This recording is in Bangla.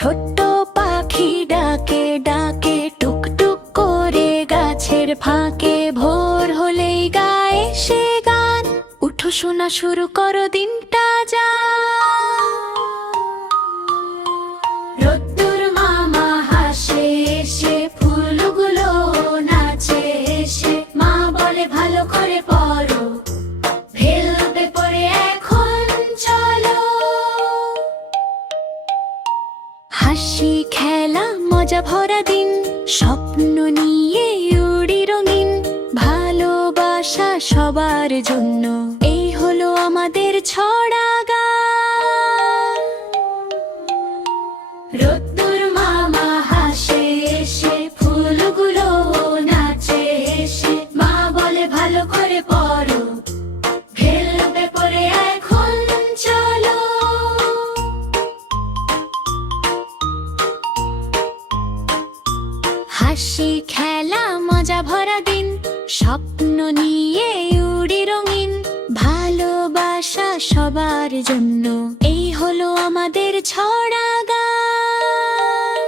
ছোট্ট পাখি ডাকে ডাকে টুকটুক করে গাছের ফাঁকে, ভোর হলেই গায়ে সে গান। উঠো শোনা শুরু করো দিনটা যা। রোদ্দুর মামা হাসে এসে, ফুলগুলো নাচে এসে, মা বলে ভালো করে পড়ো, ফেলবে পরে এখন চলো। হাসি খেলা মজা ভরা দিন, স্বপ্ন নিয়ে উড়ি রঙিন, ভালোবাসা সবার জন্য, এই হলো আমাদের ছড়া গান। রোদ্দুর মামা হাসে এসে, ফুলগুলো নাচে এসে, মা বলে ভালো করে পড়ো, ফেলবে পরে এখন চলো। হাসি খেলা মজা ভরা দিন, স্বপ্ন নিয়ে উড়ি রঙিন, ভালোবাসা সবার জন্য, এই হলো আমাদের ছড়া গান।